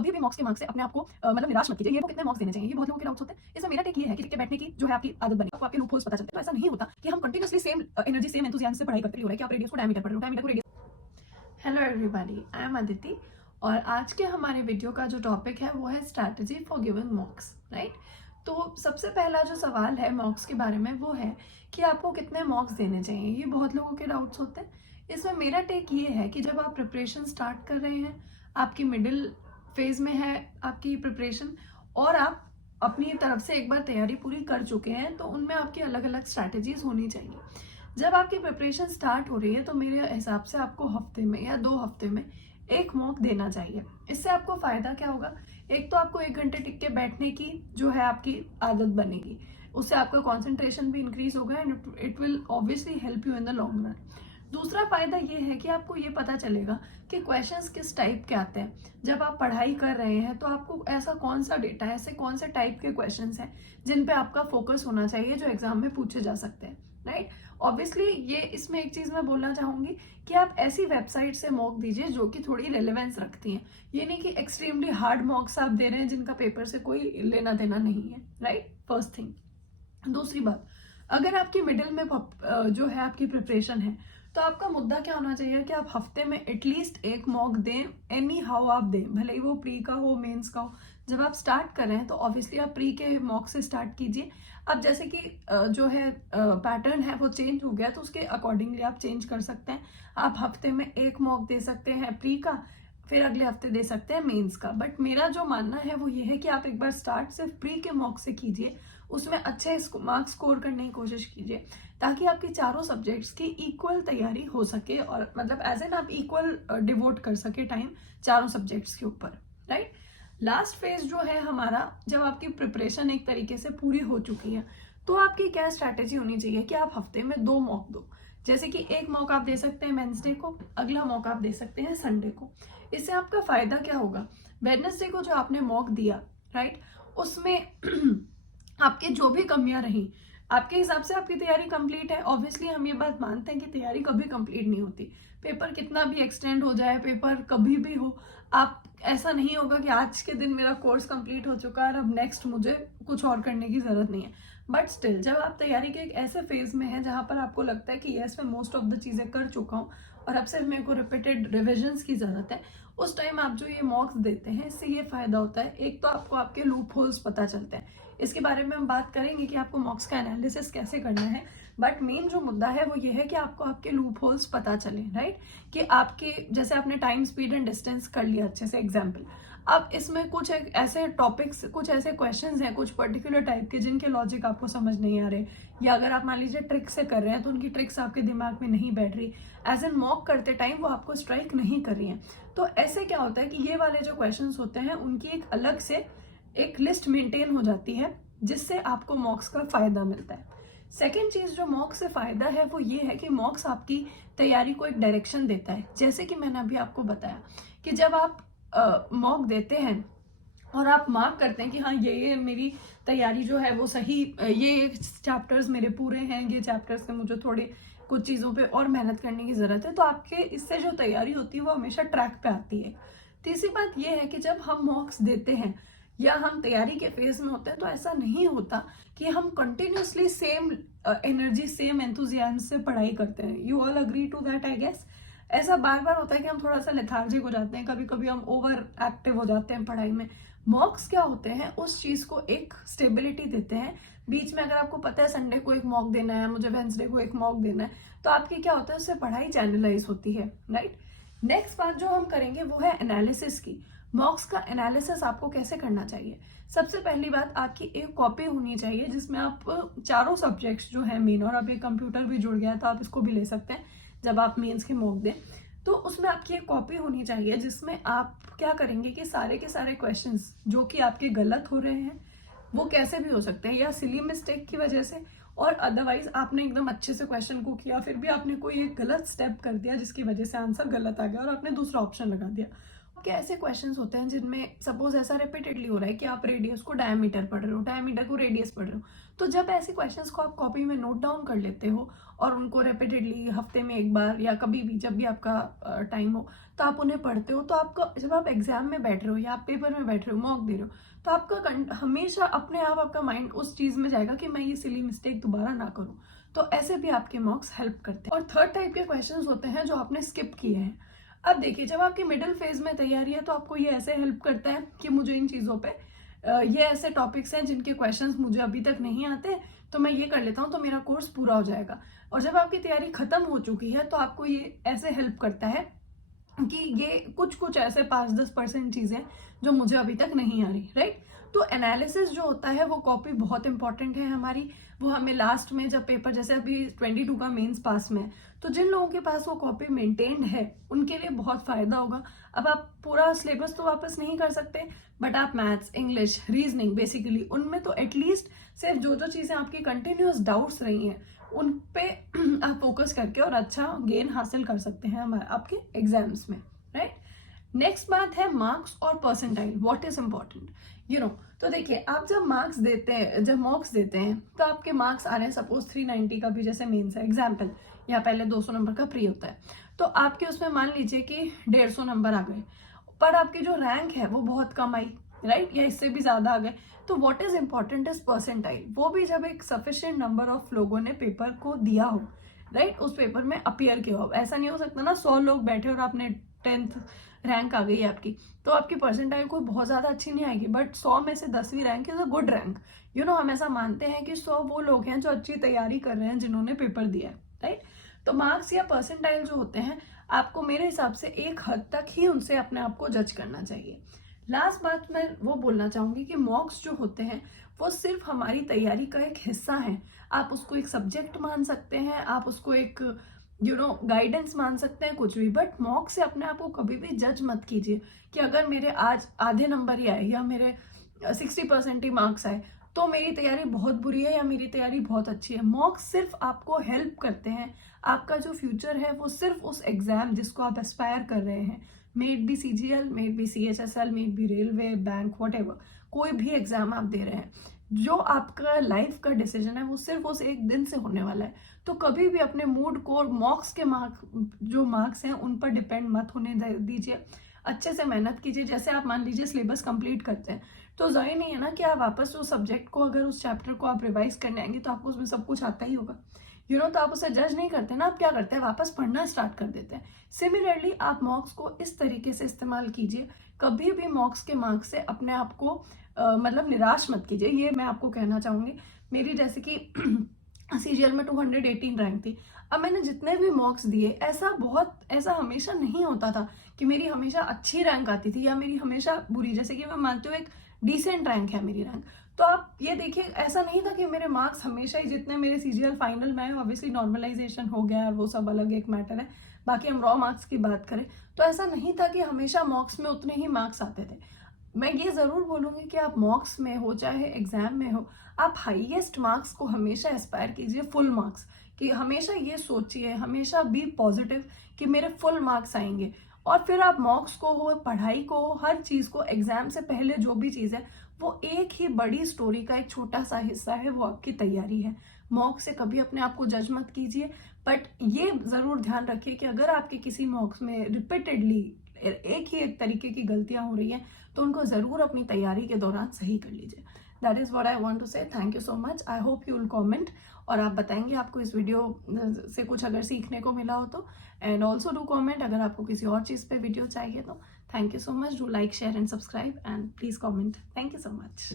कभी भी मॉक्स के मार्क्स से अपने आप को मतलब निराश मत कीजिए। ये वो कितने मॉक्स देने चाहिए, ये बहुत लोगों के डाउट्स होते हैं। इसमें मेरा टेक ये है कि टिक के बैठने की जो है आपकी आदत बनी, आपको आपके लूप होल्स पता चलते हैं। तो ऐसा नहीं होता कि हम continuously same energy same enthusiasm से पढ़ाई करते हो रहे हैं कि आप रेडियस को डायमीटर पढ़ रहे हो, डायमीटर को radius. Hello everybody, I am Aditi और आज के हमारे वीडियो का जो टॉपिक है वो है स्ट्रैटेजी फॉर गिवन मॉक्स, राइट। तो सबसे पहला जो सवाल है मॉक्स के बारे में वो है कि आपको कितने मॉक्स देने चाहिए। ये बहुत लोगों के डाउट्स होते हैं। इसमें मेरा टेक ये है कि जब आप प्रिपरेशन स्टार्ट कर रहे हैं, आपकी मिडिल फेज में है आपकी प्रिपरेशन और आप अपनी तरफ से एक बार तैयारी पूरी कर चुके हैं, तो उनमें आपकी अलग अलग स्ट्रैटेजीज होनी चाहिए। जब आपकी प्रिपरेशन स्टार्ट हो रही है तो मेरे हिसाब से आपको हफ्ते में या 2 हफ्ते में एक मॉक देना चाहिए। इससे आपको फायदा क्या होगा, एक तो आपको 1 घंटे टिक के बैठने की जो है आपकी आदत बनेगी, उससे आपका कॉन्सेंट्रेशन भी इंक्रीज होगा and it will obviously help you in the long run. दूसरा फायदा ये है कि आपको ये पता चलेगा कि क्वेश्चंस किस टाइप के आते हैं। जब आप पढ़ाई कर रहे हैं तो आपको ऐसा कौन सा डेटा है, ऐसे कौन से टाइप के क्वेश्चंस हैं जिन पे आपका फोकस होना चाहिए, जो एग्जाम में पूछे जा सकते हैं, राइट। ऑब्वियसली ये इसमें एक चीज मैं बोलना चाहूंगी कि आप ऐसी वेबसाइट से मॉक दीजिए जो कि थोड़ी रेलेवेंस रखती हैं। ये नहीं कि एक्सट्रीमली हार्ड मॉक्स आप दे रहे हैं जिनका पेपर से कोई लेना देना नहीं है, राइट। First thing. दूसरी बात, अगर आपकी मिडिल में जो है आपकी प्रिपरेशन है तो आपका मुद्दा क्या होना चाहिए कि आप हफ्ते में एटलीस्ट एक मॉक दें, एनी हाउ आप दें, भले ही वो प्री का हो मेंस का हो। जब आप स्टार्ट कर रहे हैं तो ऑब्वियसली आप प्री के मॉक से स्टार्ट कीजिए। अब जैसे कि जो है पैटर्न है वो चेंज हो गया तो उसके अकॉर्डिंगली आप चेंज कर सकते हैं। आप हफ्ते में एक मॉक दे सकते हैं प्री का, फिर अगले हफ्ते दे सकते हैं मेंस का। बट मेरा जो मानना है वो ये है कि आप एक बार स्टार्ट सिर्फ प्री के मॉक से कीजिए, उसमें अच्छे मार्क्स स्कोर करने की कोशिश कीजिए ताकि आपकी चारों सब्जेक्ट्स की इक्वल तैयारी हो सके और मतलब एज एन आप इक्वल डिवोट कर सके टाइम चारों सब्जेक्ट्स के ऊपर, राइट। लास्ट फेज जो है हमारा, जब आपकी प्रिपरेशन एक तरीके से पूरी हो चुकी है तो आपकी क्या स्ट्रैटेजी होनी चाहिए कि आप हफ्ते में 2 मॉक दो। जैसे कि एक मॉक आप दे सकते हैं वेडनेसडे को, अगला मॉक आप दे सकते हैं संडे को। इससे आपका फायदा क्या होगा, वेडनेसडे को जो आपने मॉक दिया, राइट, उसमें आपके जो भी कमियां रही, आपके हिसाब से आपकी तैयारी कंप्लीट है। ऑब्वियसली हम ये बात मानते हैं कि तैयारी कभी कंप्लीट नहीं होती, पेपर कितना भी एक्सटेंड हो जाए, पेपर कभी भी हो, आप ऐसा नहीं होगा कि आज के दिन मेरा कोर्स कंप्लीट हो चुका है और अब नेक्स्ट मुझे कुछ और करने की जरूरत नहीं है। बट स्टिल जब आप तैयारी के एक ऐसे फेज में हैं जहां पर आपको लगता है कि यस मैं मोस्ट ऑफ द चीजें कर चुका हूँ और अब सिर्फ मेरे को रिपीटेड रिविजन्स की जरूरत है, उस टाइम आप जो ये मॉक्स देते हैं इससे ये फायदा होता है, एक तो आपको आपके लूप होल्स पता चलते हैं। इसके बारे में हम बात करेंगे कि आपको मॉक्स का एनालिसिस कैसे करना है, बट मेन जो मुद्दा है वो ये है कि आपको आपके लूप होल्स पता चले, राइट। कि आपके जैसे आपने टाइम स्पीड एंड डिस्टेंस कर लिया अच्छे से एग्जाम्पल, अब इसमें कुछ ऐसे टॉपिक्स, कुछ ऐसे क्वेश्चंस हैं कुछ पर्टिकुलर टाइप के जिनके लॉजिक आपको समझ नहीं आ रहे, या अगर आप मान लीजिए ट्रिक से कर रहे हैं तो उनकी ट्रिक्स आपके दिमाग में नहीं बैठ रही, एज एन मॉक करते टाइम वो आपको स्ट्राइक नहीं कर रही हैं। तो ऐसे क्या होता है कि ये वाले जो क्वेश्चंस होते हैं उनकी एक अलग से एक लिस्ट मेंटेन हो जाती है जिससे आपको मॉक्स का फायदा मिलता है। सेकेंड चीज जो मॉक्स से फायदा है वो ये है कि मॉक्स आपकी तैयारी को एक डायरेक्शन देता है। जैसे कि मैंने अभी आपको बताया कि जब आप मॉक देते हैं और आप मार्क करते हैं कि हाँ ये मेरी तैयारी जो है वो सही, ये चैप्टर्स मेरे पूरे हैं, ये चैप्टर्स से मुझे थोड़ी कुछ चीज़ों पे और मेहनत करने की ज़रूरत है, तो आपके इससे जो तैयारी होती है वो हमेशा ट्रैक पे आती है। तीसरी बात ये है कि जब हम मॉक्स देते हैं या हम तैयारी के फेज में होते हैं तो ऐसा नहीं होता कि हम continuously same energy same enthusiasm से पढ़ाई करते हैं। You all agree to that I guess. ऐसा बार बार होता है कि हम थोड़ा सा लेथार्जिक हो जाते हैं, कभी कभी हम ओवर एक्टिव हो जाते हैं पढ़ाई में। मॉक्स क्या होते हैं, उस चीज को एक स्टेबिलिटी देते हैं। बीच में अगर आपको पता है संडे को एक मॉक देना है, मुझे वेडनेसडे को एक मॉक देना है, तो आपकी क्या होता है उससे पढ़ाई चैनलाइज होती है, राइट। नेक्स्ट बात जो हम करेंगे वो है एनालिसिस की। मॉक्स का एनालिसिस आपको कैसे करना चाहिए। सबसे पहली बात, आपकी एक कॉपी होनी चाहिए जिसमें आप चारों सब्जेक्ट्स जो है मेन, और अब ये कंप्यूटर भी जुड़ गया है तो आप इसको भी ले सकते हैं जब आप मेंस के मॉक दें, तो उसमें आपकी एक कॉपी होनी चाहिए जिसमें आप क्या करेंगे कि सारे के सारे क्वेश्चंस जो कि आपके गलत हो रहे हैं वो कैसे भी हो सकते हैं, या सिली मिस्टेक की वजह से, और अदरवाइज आपने एकदम अच्छे से क्वेश्चन को किया फिर भी आपने कोई एक गलत स्टेप कर दिया जिसकी वजह से आंसर गलत आ गया और आपने दूसरा ऑप्शन लगा दिया, क्या ऐसे क्वेश्चंस होते हैं जिनमें सपोज ऐसा रिपीटेडली हो रहा है कि आप रेडियस को डायमीटर पढ़ रहे हो, डायमीटर को रेडियस पढ़ रहे हो, तो जब ऐसे क्वेश्चंस को आप कॉपी में नोट डाउन कर लेते हो और उनको रिपीटेडली हफ्ते में एक बार या कभी भी जब भी आपका टाइम हो तो आप उन्हें पढ़ते हो, तो आपका जब आप एग्जाम में बैठ रहे हो या आप पेपर में बैठ रहे हो, मॉक दे रहे हो, तो आपका हमेशा अपने आप आपका माइंड उस चीज में जाएगा कि मैं ये सिली मिस्टेक दोबारा ना करूं। तो ऐसे भी आपके मॉक्स हेल्प करते हैं। और थर्ड टाइप के क्वेश्चंस होते हैं जो आपने स्किप किए हैं। अब देखिए, जब आपकी मिडिल फेज में तैयारी है तो आपको ये ऐसे हेल्प करता है कि मुझे इन चीज़ों पे ये ऐसे टॉपिक्स हैं जिनके क्वेश्चंस मुझे अभी तक नहीं आते, तो मैं ये कर लेता हूँ तो मेरा कोर्स पूरा हो जाएगा। और जब आपकी तैयारी खत्म हो चुकी है तो आपको ये ऐसे हेल्प करता है कि ये कुछ कुछ ऐसे 5-10% चीजें जो मुझे अभी तक नहीं आ रही, राइट। तो एनालिसिस जो होता है वो कॉपी बहुत इंपॉर्टेंट है हमारी। वो हमें लास्ट में जब पेपर, जैसे अभी 22 का मेंस पास में है, तो जिन लोगों के पास वो कॉपी मेंटेन्ड है उनके लिए बहुत फायदा होगा। अब आप पूरा सिलेबस तो वापस नहीं कर सकते, बट आप मैथ्स, इंग्लिश, रीजनिंग बेसिकली उनमें तो एटलीस्ट सिर्फ जो जो चीजें आपकी कंटिन्यूअस डाउट्स रही हैं उन पे आप फोकस करके और अच्छा गेन हासिल कर सकते हैं आपके एग्जाम्स में, राइट। नेक्स्ट बात है मार्क्स और percentile, what is important, you know. तो देखिए, आप जब मार्क्स देते हैं, जब मॉक्स देते हैं तो आपके मार्क्स आ रहे हैं सपोज 390 का भी जैसे मेंस है एग्जाम्पल, या पहले 200 नंबर का प्री होता है, तो आपके उसमें मान लीजिए कि 150 नंबर आ गए, पर आपकी जो रैंक है वो बहुत कम आई, राइट, या इससे भी ज्यादा आ गए। तो what is important is percentile, वो भी जब एक सफिशिएंट नंबर ऑफ लोगों ने पेपर को दिया हो, राइट, उस पेपर में अपीयर किया हो। ऐसा नहीं हो सकता ना 100 लोग बैठे और आपने 10th रैंक आ गई आपकी, तो आपकी परसेंटाइल कोई बहुत ज्यादा अच्छी नहीं आएगी, बट 100 में से 10वीं rank is a good rank, you know. हम ऐसा मानते हैं कि 100 वो लोग हैं जो अच्छी तैयारी कर रहे हैं, जिन्होंने पेपर दिया है, राइट। तो मार्क्स या परसेंटाइल जो होते हैं, आपको मेरे हिसाब से एक हद तक ही उनसे अपने आप को जज करना चाहिए। लास्ट बात मैं वो बोलना चाहूंगी कि मॉक्स जो होते हैं वो सिर्फ हमारी तैयारी का एक हिस्सा है। आप उसको एक सब्जेक्ट मान सकते हैं, आप उसको एक गाइडेंस मान सकते हैं, कुछ भी, बट मॉक से अपने आप को कभी भी जज मत कीजिए कि अगर मेरे आज आधे नंबर ही आए या मेरे 60% ही मार्क्स आए तो मेरी तैयारी बहुत बुरी है या मेरी तैयारी बहुत अच्छी है। मॉक्स सिर्फ आपको हेल्प करते हैं। आपका जो फ्यूचर है वो सिर्फ उस एग्जाम जिसको आप एस्पायर कर रहे हैं, may it be CGL, may it be CHSL, may it be railway, bank, whatever, कोई भी एग्जाम आप दे रहे हैं, जो आपका लाइफ का डिसीजन है वो सिर्फ उस एक दिन से होने वाला है। तो कभी भी अपने मूड को मॉक्स के जो मार्क्स हैं उन पर डिपेंड मत होने दीजिए। अच्छे से मेहनत कीजिए। जैसे आप मान लीजिए सिलेबस कंप्लीट करते हैं तो जरूरी नहीं है ना कि आप वापस उस सब्जेक्ट को, अगर उस चैप्टर को आप रिवाइज करने आएंगे तो आपको उसमें सब कुछ आता ही होगा, तो आप उसे जज नहीं करते ना, आप क्या करते हैं, वापस पढ़ना स्टार्ट कर देते हैं। सिमिलरली आप मॉक्स को इस तरीके से इस्तेमाल कीजिए। कभी भी मॉक्स के मार्क्स से अपने आप को मतलब निराश मत कीजिए, ये मैं आपको कहना चाहूंगी। मेरी जैसे कि CGL में 218 रैंक थी। अब मैंने जितने भी मॉक्स दिए, ऐसा हमेशा नहीं होता था कि मेरी हमेशा अच्छी रैंक आती थी या मेरी हमेशा बुरी। जैसे कि मैं मानती हूँ एक डिसेंट रैंक है मेरी रैंक, तो आप ये देखिए, ऐसा नहीं था कि मेरे मार्क्स हमेशा ही जितने मेरे CGL फाइनल में आए, ऑब्वियसली नॉर्मलाइजेशन हो गया और वो सब अलग एक मैटर है, बाकी हम रॉ मार्क्स की बात करें तो ऐसा नहीं था कि हमेशा मॉक्स में उतने ही मार्क्स आते थे। मैं ये जरूर बोलूंगी कि आप मॉक्स में हो चाहे एग्जाम में हो, आप हाईएस्ट मार्क्स को हमेशा एस्पायर कीजिए, फुल मार्क्स, कि हमेशा ये सोचिए, हमेशा बी पॉजिटिव कि मेरे फुल मार्क्स आएंगे। और फिर आप मॉक्स को हो, पढ़ाई को हो, हर चीज को, एग्जाम से पहले जो भी चीज है वो एक ही बड़ी स्टोरी का एक छोटा सा हिस्सा है, वो आपकी तैयारी है। मॉक से कभी अपने आप को जज मत कीजिए, बट ये जरूर ध्यान रखिए कि अगर आपके किसी मॉक्स में रिपीटेडली एक तरीके की गलतियां हो रही हैं तो उनको जरूर अपनी तैयारी के दौरान सही कर लीजिए। That is what I want to say. Thank you so much. I hope you will comment और आप बताएंगे आपको इस वीडियो से कुछ अगर सीखने को मिला हो तो, एंड ऑल्सो डू कमेंट अगर आपको किसी और चीज पे वीडियो चाहिए तो। Thank you so much. Do like, share and subscribe and please comment. Thank you so much.